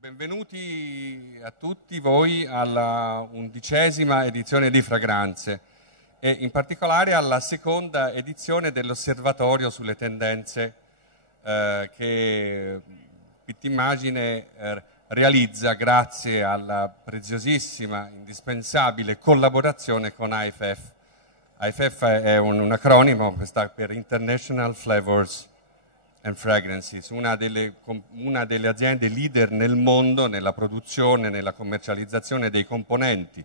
Benvenuti a tutti voi alla 11ª edizione di Fragranze e in particolare alla seconda edizione dell'Osservatorio sulle tendenze che Pitti Immagine realizza grazie alla preziosissima, indispensabile collaborazione con IFF. IFF è un acronimo, sta per International Flavours Fragrances, una delle aziende leader nel mondo nella produzione, nella commercializzazione dei componenti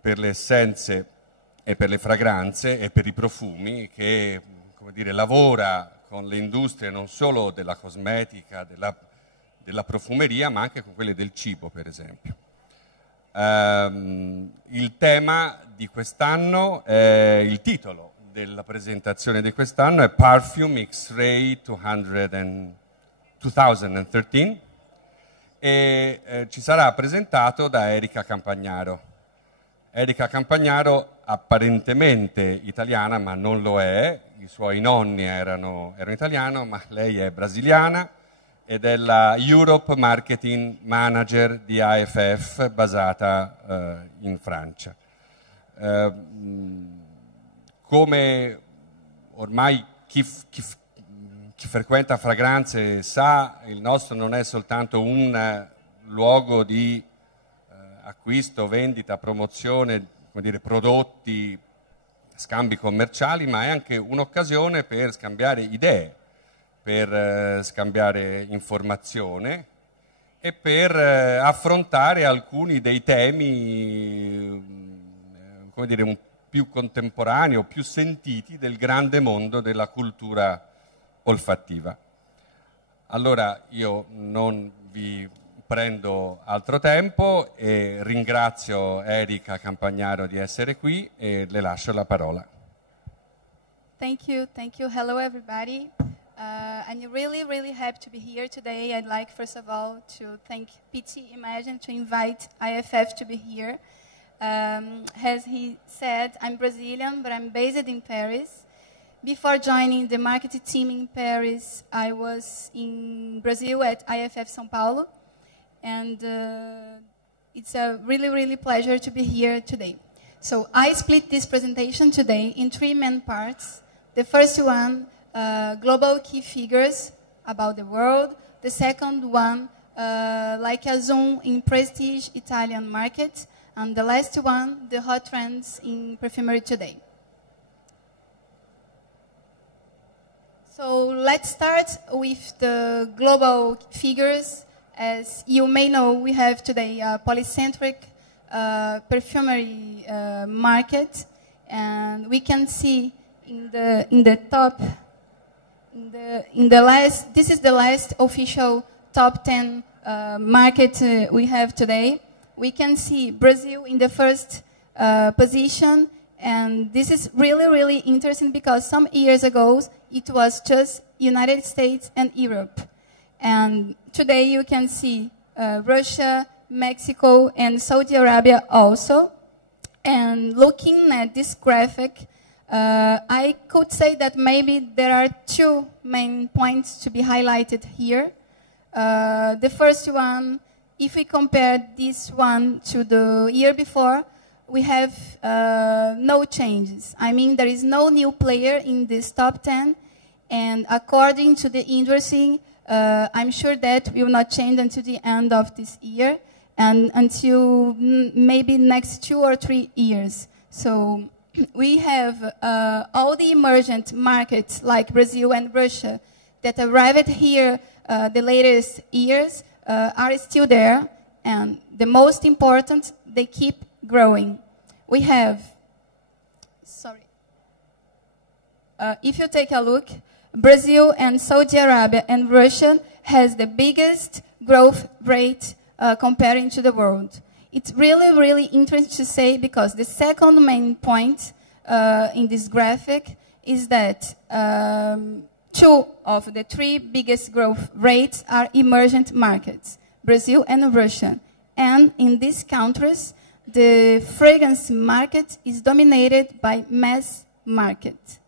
per le essenze e per le fragranze e per i profumi, che, come dire, lavora con le industrie non solo della cosmetica, della profumeria, ma anche con quelle del cibo, per esempio. Il tema di quest'anno è il titolo della presentazione di quest'anno è PERFUME X-RAY 2013 e ci sarà presentato da Erika Campagnaro. Erika Campagnaro apparentemente italiana, ma non lo è, i suoi nonni erano italiani, ma lei è brasiliana ed è la Europe Marketing Manager di IFF basata in Francia. Come ormai chi frequenta fragranze sa, il nostro non è soltanto un luogo di acquisto, vendita, promozione, come dire, prodotti, scambi commerciali, ma è anche un'occasione per scambiare idee, per scambiare informazione e per affrontare alcuni dei temi, come dire, un più contemporanei o più sentiti del grande mondo della cultura olfattiva. Allora io non vi prendo altro tempo e ringrazio Erika Campagnaro di essere qui e le lascio la parola. Thank you. Hello everybody. I'm really happy to be here today. I'd like first of all to thank Pitti Immagine to invite IFF to be here. As he said, I'm Brazilian, but I'm based in Paris. Before joining the marketing team in Paris, I was in Brazil at IFF São Paulo, and it's a really pleasure to be here today. So I split this presentation today in 3 main parts. The first one, global key figures about the world. The second one, like a zoom in prestige Italian market. And the last one, the hot trends in perfumery today. So let's start with the global figures. As you may know, we have today a polycentric perfumery market, and we can see in the top, this is the last official top 10 market we have today. We can see Brazil in the first position, and this is really interesting because some years ago it was just United States and Europe. And today you can see Russia, Mexico, and Saudi Arabia also. And looking at this graphic, I could say that maybe there are 2 main points to be highlighted here. The first one, if we compare this one to the year before, we have no changes. I mean, there is no new player in this top 10, and according to the industry, I'm sure that will not change until the end of this year and until maybe next 2 or 3 years. So we have all the emergent markets like Brazil and Russia that arrived here the latest years are still there, and the most important, they keep growing. We have, if you take a look, Brazil and Saudi Arabia and Russia has the biggest growth rate comparing to the world. It's really interesting to say because the second main point in this graphic is that 2 of the 3 biggest growth rates are emergent markets, Brazil and Russia. And in these countries, the fragrance market is dominated by mass market.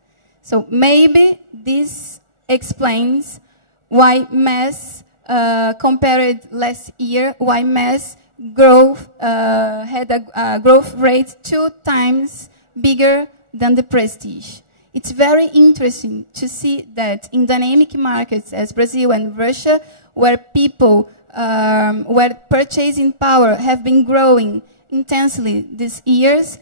So maybe this explains why mass compared last year, why mass growth had a growth rate 2 times bigger than the prestige. It's very interesting to see that in dynamic markets as Brazil and Russia, where people, where purchasing power have been growing intensely these years,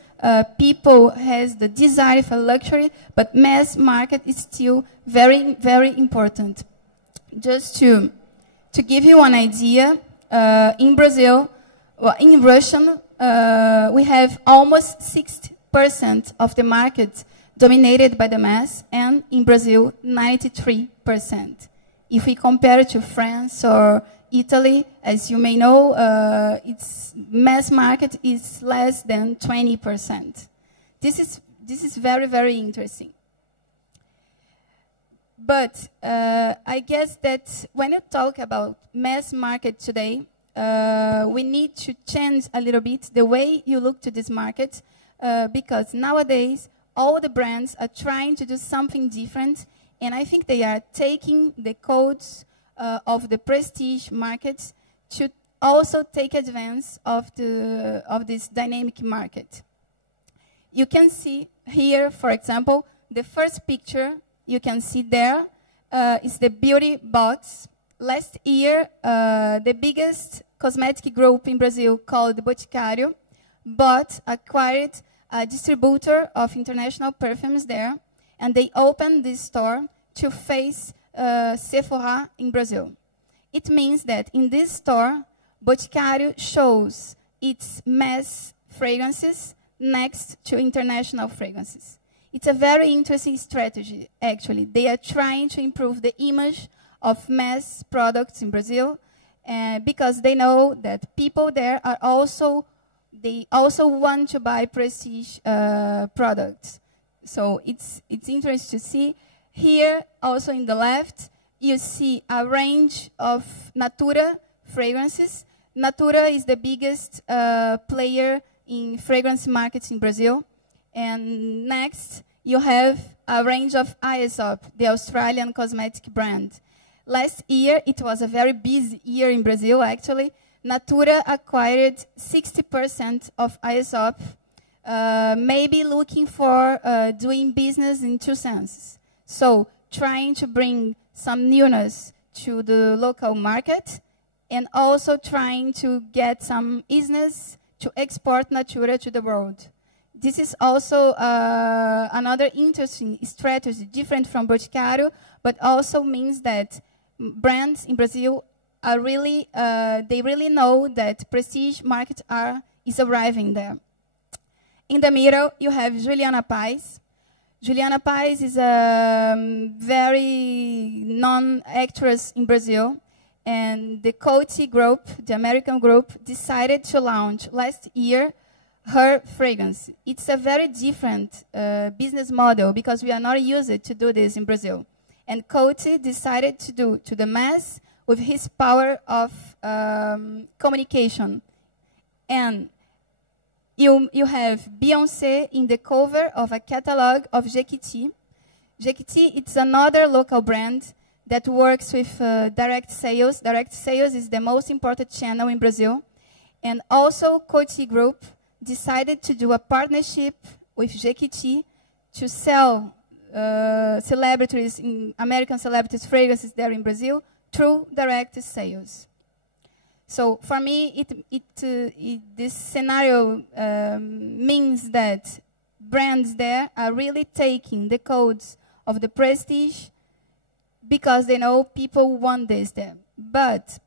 people has the desire for luxury, but mass market is still very, very important. Just to give you an idea, in Brazil, well, in Russian, we have almost 60% of the market dominated by the mass, and in Brazil, 93%. If we compare it to France or Italy, as you may know, its mass market is less than 20%. This is very, very interesting. But I guess that when you talk about mass market today, we need to change a little bit the way you look to this market, because nowadays all the brands are trying to do something different, and I think they are taking the codes of the prestige markets to also take advantage of this dynamic market. You can see here, for example, the first picture you can see there is the beauty box. Last year, the biggest cosmetic group in Brazil called Boticário acquired a distributor of international perfumes there, and they opened this store to face Sephora in Brazil. It means that in this store, Boticário shows its mass fragrances next to international fragrances. It's a very interesting strategy, actually. They are trying to improve the image of mass products in Brazil, because they know that people there are also want to buy prestige products. So it's interesting to see. Here, also in the left, you see a range of Natura fragrances. Natura is the biggest player in fragrance markets in Brazil. And next, you have a range of IFF, the Australian cosmetic brand. Last year, it was a very busy year in Brazil, actually. Natura acquired 60% of IFF, maybe looking for doing business in two senses. So, trying to bring some newness to the local market, and also trying to get some business to export Natura to the world. This is also another interesting strategy, different from Boticário, but also means that brands in Brazil are really, they really know that prestige market is arriving there. In the middle, you have Juliana Paz. Juliana Paz is a very known actress in Brazil, and the Coty group, the American group, decided to launch last year her fragrance. It's a very different business model, because we are not used to do this in Brazil. And Coty decided to do to the mass with his power of communication. And you have Beyoncé in the cover of a catalog of Jequiti. Jequiti, it's another local brand that works with direct sales. Direct sales is the most important channel in Brazil. And also Coty Group decided to do a partnership with Jequiti to sell celebrities, American celebrities fragrances there in Brazil through direct sales. So for me, this scenario means that brands there are really taking the codes of the prestige, because they know people want this there. But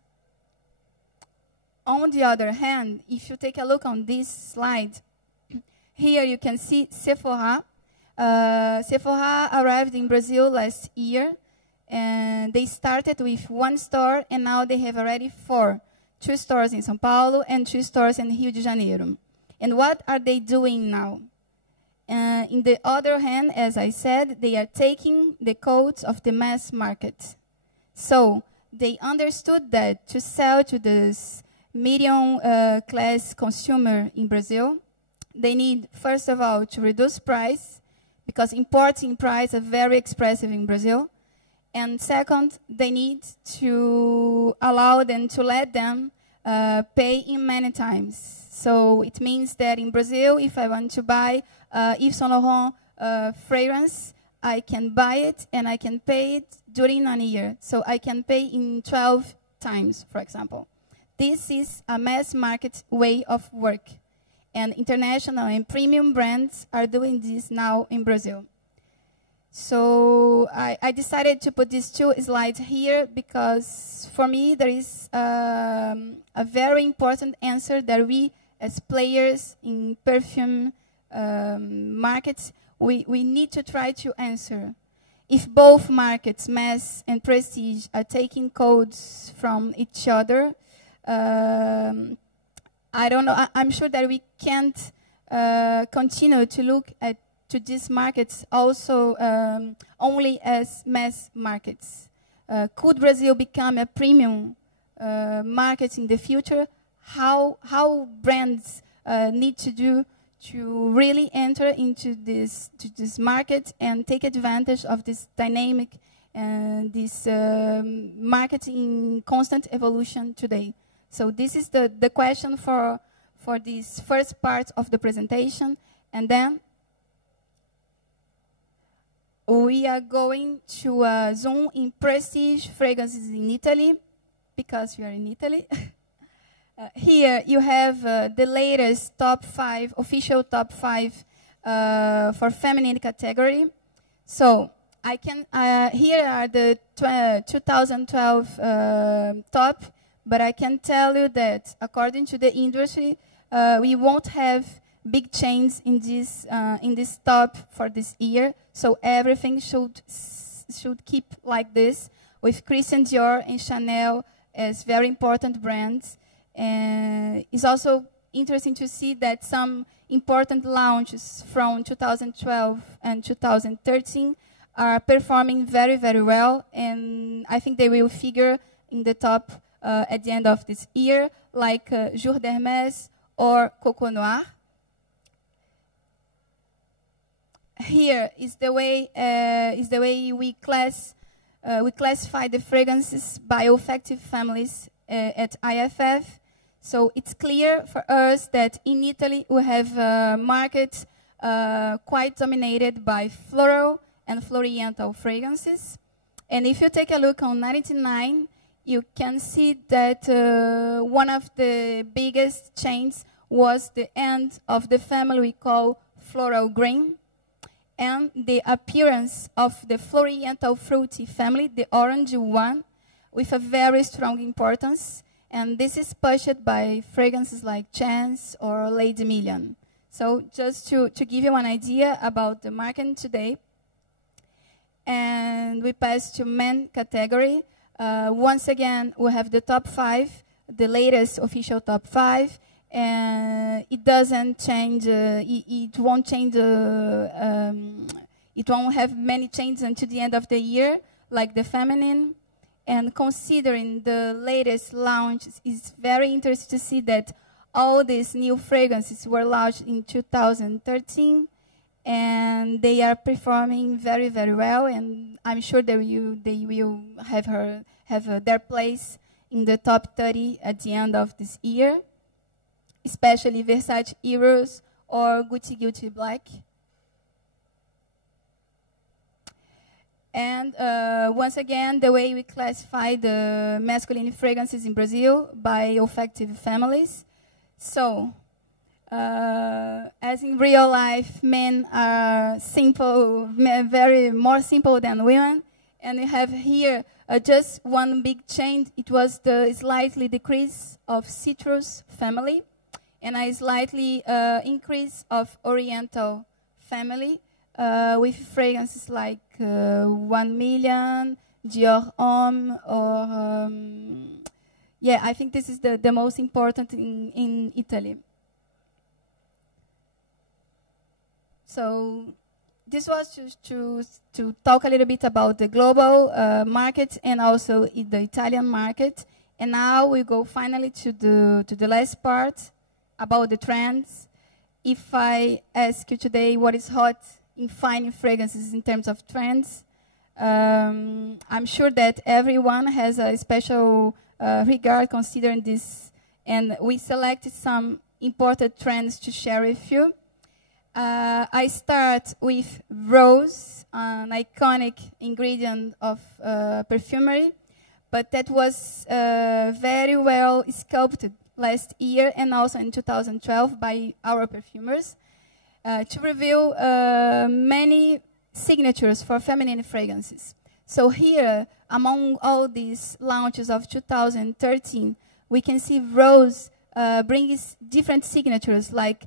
on the other hand, if you take a look on this slide, here you can see Sephora. Sephora arrived in Brazil last year, and they started with 1 store, and now they have already 4. 2 stores in São Paulo and 2 stores in Rio de Janeiro. And what are they doing now? In the other hand, as I said, they are taking the codes of the mass market. So they understood that to sell to this medium class consumer in Brazil, they need, first of all, to reduce price, because importing price are very expressive in Brazil. And second, they need to allow them to let them pay in many times. So it means that in Brazil, if I want to buy Yves Saint Laurent fragrance, I can buy it and I can pay it during a year. So I can pay in 12 times, for example. This is a mass market way of work. And international and premium brands are doing this now in Brazil. So I decided to put these two slides here because for me there is a very important answer that we as players in perfume markets, we need to try to answer. If both markets, mass and prestige, are taking codes from each other, I don't know, I'm sure that we can't continue to look to these markets also only as mass markets. Could Brazil become a premium market in the future? How brands need to do to really enter into this market and take advantage of this dynamic and this market in constant evolution today. So this is the question for this first part of the presentation, and then we are going to zoom in prestige fragrances in Italy, because we are in Italy. Here you have the latest top 5, official top 5 for feminine category. So I can, here are the 2012 top, but I can tell you that according to the industry, we won't have big change in this top for this year. So everything should keep like this, with Christian Dior and Chanel as very important brands. And it's also interesting to see that some important launches from 2012 and 2013 are performing very, very well, and I think they will figure in the top at the end of this year, like Jour d'Hermès or Coco Noir. Here is the way we classify the fragrances by olfactive families at IFF. So it's clear for us that in Italy we have a market quite dominated by floral and floriental fragrances. And if you take a look on 1999, you can see that one of the biggest changes was the end of the family we call floral green, and the appearance of the floriental fruity family, the orange one, with a very strong importance. And this is pushed by fragrances like Chance or Lady Million. So just to give you an idea about the market today. And we pass to men category. Once again, we have the top 5, the latest official top 5. And it doesn't change, it won't change, it won't have many changes until the end of the year, like the feminine. And considering the latest launch, it's very interesting to see that all these new fragrances were launched in 2013, and they are performing very, very well. And I'm sure they will have their place in the top 30 at the end of this year, especially Versace Eros or Gucci Guilty Black. And once again, the way we classify the masculine fragrances in Brazil by olfactive families. So, as in real life, men are simple, very more simple than women. And we have here just one big change. It was the slightly decrease of citrus family and a slightly increase of oriental family. With fragrances like 1 Million, Dior Homme, or yeah, I think this is the most important in Italy. So this was to talk a little bit about the global market and also the Italian market. And now we go finally to the last part about the trends. If I ask you today what is hot in fine fragrances in terms of trends, I'm sure that everyone has a special regard considering this, and we selected some important trends to share with you. I start with rose, an iconic ingredient of perfumery, but that was very well sculpted last year and also in 2012 by our perfumers to reveal many signatures for feminine fragrances. So here, among all these launches of 2013, we can see rose brings different signatures, like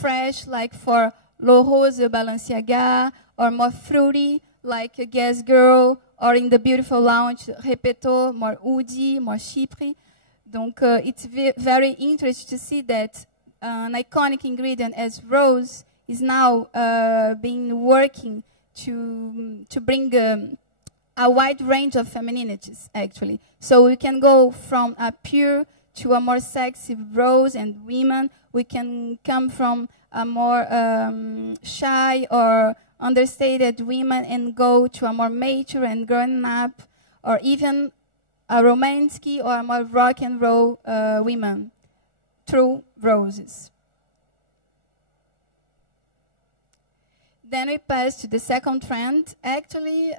fresh, like for L'Eau Rose Balenciaga, or more fruity, like a Guess Girl, or in the beautiful launch, Repetto, more woody, more chypre. Donc, it's very interesting to see that an iconic ingredient as rose is now being working to bring a wide range of femininities, actually. So we can go from a pure to a more sexy rose and women. We can come from a more shy or understated women and go to a more mature and grown up, or even a romantic or a more rock and roll women through roses. Then we pass to the second trend. Actually,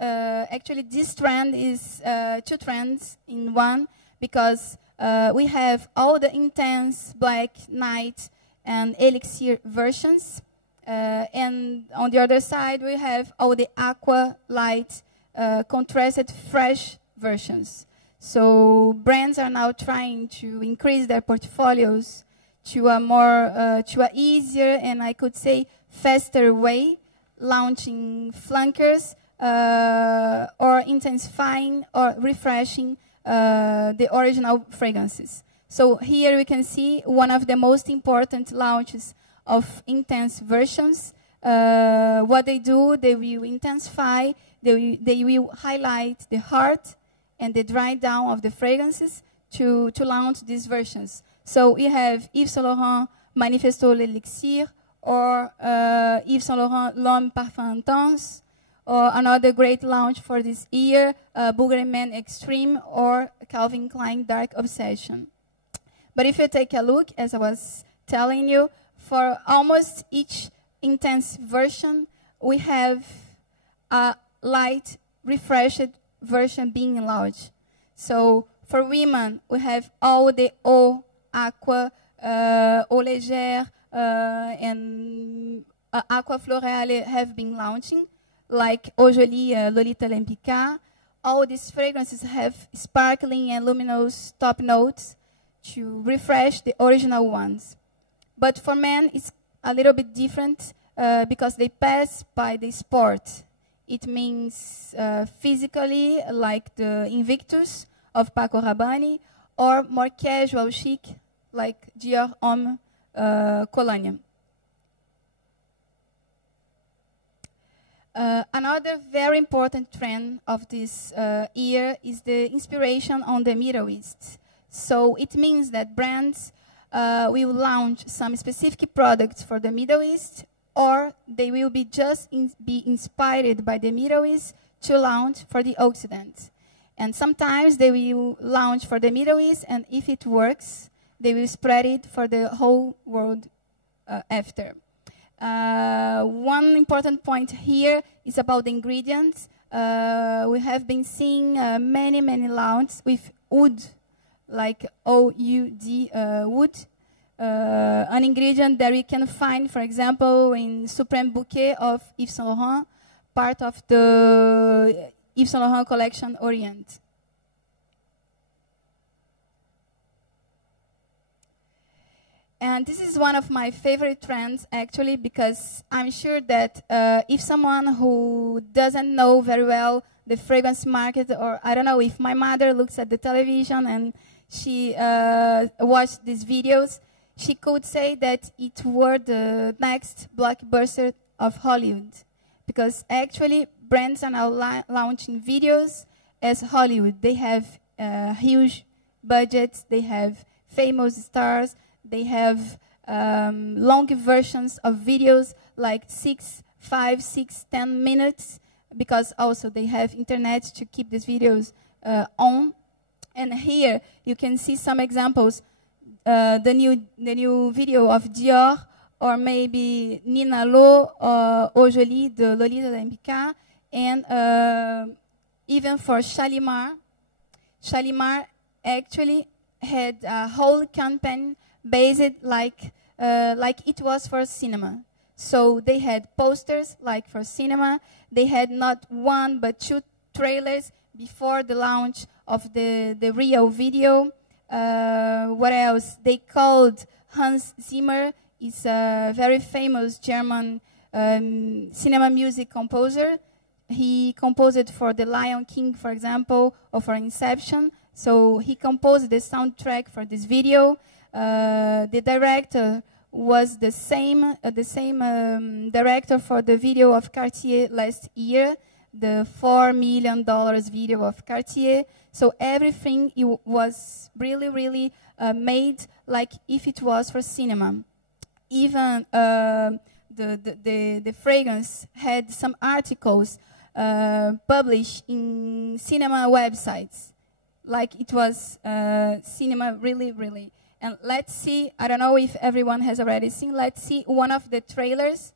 this trend is two trends in one, because we have all the intense black, night, and elixir versions. And on the other side, we have all the aqua, light, contrasted, fresh versions. So brands are now trying to increase their portfolios to a more, to a easier and I could say faster way, launching flankers or intensifying or refreshing the original fragrances. So here we can see one of the most important launches of intense versions. What they do, they will intensify, they will highlight the heart and the dry down of the fragrances to launch these versions. So we have Yves Saint Laurent Manifesto l'Elixir, or Yves Saint Laurent L'Homme Parfum Intense, or another great launch for this year, Bulgari Man Extreme, or Calvin Klein Dark Obsession. But if you take a look, as I was telling you, for almost each intense version, we have a light, refreshed version being launched. So for women, we have all the eau, aqua, eau légère, and aqua floreale have been launching, like Eau Jolie, Lolita Lempica. All these fragrances have sparkling and luminous top notes to refresh the original ones. But for men, it's a little bit different because they pass by the sport. It means physically, like the Invictus of Paco Rabanne, or more casual chic, like Dior Homme Cologne. Another very important trend of this year is the inspiration on the Middle East. So it means that brands will launch some specific products for the Middle East, or they will be just be inspired by the Middle East to launch for the Occident. And sometimes they will launch for the Middle East, and if it works, they will spread it for the whole world after. One important point here is about the ingredients. We have been seeing many launches with wood, like O-U-D, wood. An ingredient that we can find, for example, in Supreme Bouquet of Yves Saint Laurent, part of the Yves Saint Laurent collection Orient. And this is one of my favorite trends, actually, because I'm sure that if someone who doesn't know very well the fragrance market, or I don't know, if my mother looks at the television and she watched these videos, she could say that it were the next blockbuster of Hollywood. Because actually, brands are now launching videos as Hollywood. They have huge budgets, they have famous stars, they have long versions of videos like 5, 6, 10 minutes because also they have internet to keep these videos on. And here you can see some examples. The new video of Dior, or maybe Nina Lo or Eau Jolie, the Lolita Olympica, and even for Shalimar. Shalimar actually had a whole campaign based like it was for cinema. So they had posters like for cinema. They had not one but two trailers before the launch of the real video. What else? They called Hans Zimmer, is a very famous German cinema music composer. He composed for The Lion King, for example, or for Inception. So he composed the soundtrack for this video. The director was the same director for the video of Cartier last year, the $4 million video of Cartier. So everything was really, really made like if it was for cinema. Even the fragrance had some articles published in cinema websites, like it was cinema, really, really. And let's see, I don't know if everyone has already seen, let's see one of the trailers.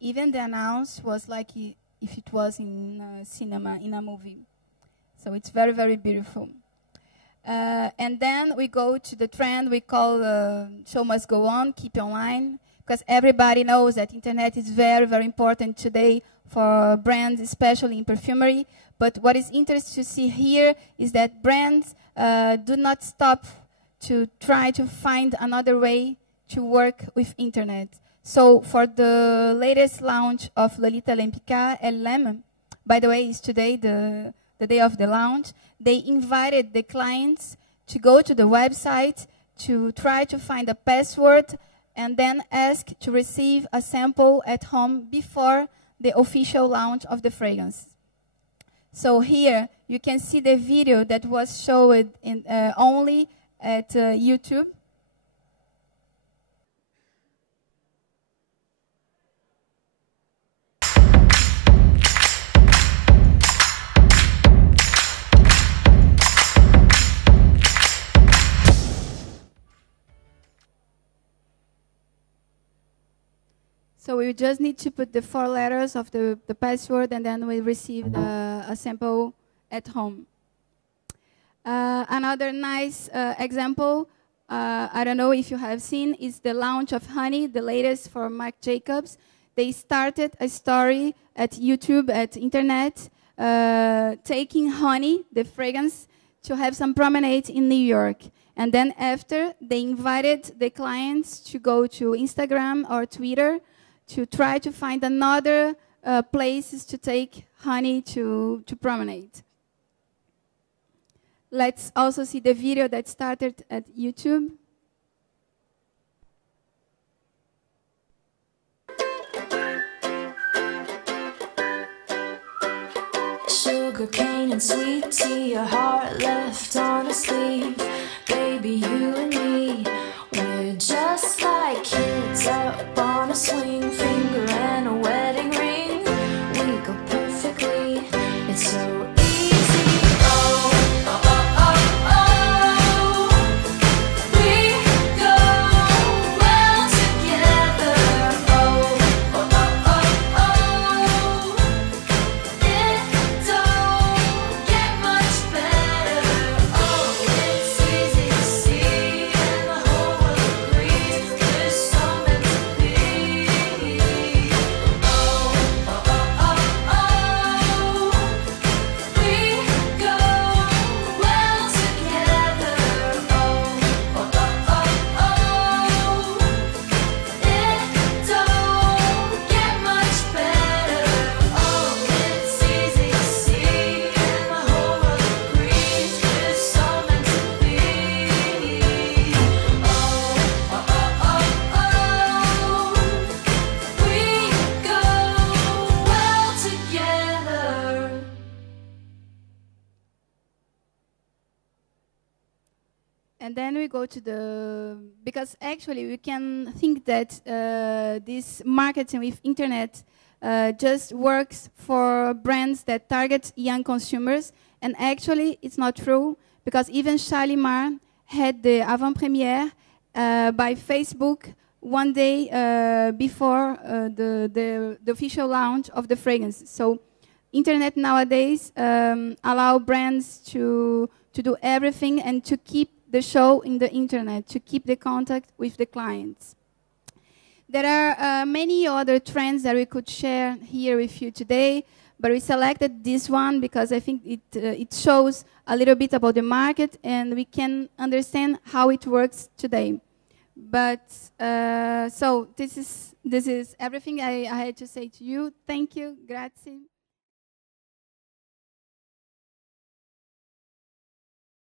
Even the announce was like if it was in cinema, in a movie. So it's very, very beautiful. And then we go to the trend we call show must go on, keep online, because everybody knows that internet is very, very important today for brands, especially in perfumery. But what is interesting to see here is that brands do not stop to try to find another way to work with internet. So for the latest launch of Lolita Olympica, LM, by the way, is today the day of the launch, they invited the clients to go to the website to try to find a password and then ask to receive a sample at home before the official launch of the fragrance. So here you can see the video that was showed in, only at YouTube. So we just need to put the 4 letters of the password, and then we receive a sample at home. Another nice example, I don't know if you have seen, is the launch of Honey, the latest for Marc Jacobs. They started a story at YouTube, at internet, taking Honey, the fragrance, to have some promenade in New York. And then after, they invited the clients to go to Instagram or Twitter to try to find another places to take Honey to promenade. Let's also see the video that started at YouTube. Sugar cane and sweet tea, a heart left on a sleeve. Baby, you and me, we're just like kids up on a swing, finger and a wedding ring. We go perfectly, it's so easy. Oh, oh, oh, oh, oh. We go well together. Oh, oh, oh, oh, oh. It don't get much better. Oh. And then we go to the, because actually we can think that this marketing with internet just works for brands that target young consumers, and actually it's not true, because even Shalimar had the avant-premiere by Facebook one day before the official launch of the fragrance. So internet nowadays allow brands to do everything and to keep the show in the internet, to keep the contact with the clients. There are many other trends that we could share here with you today, but we selected this one because I think it shows a little bit about the market and we can understand how it works today. But so this is everything I had to say to you. Thank you. Grazie.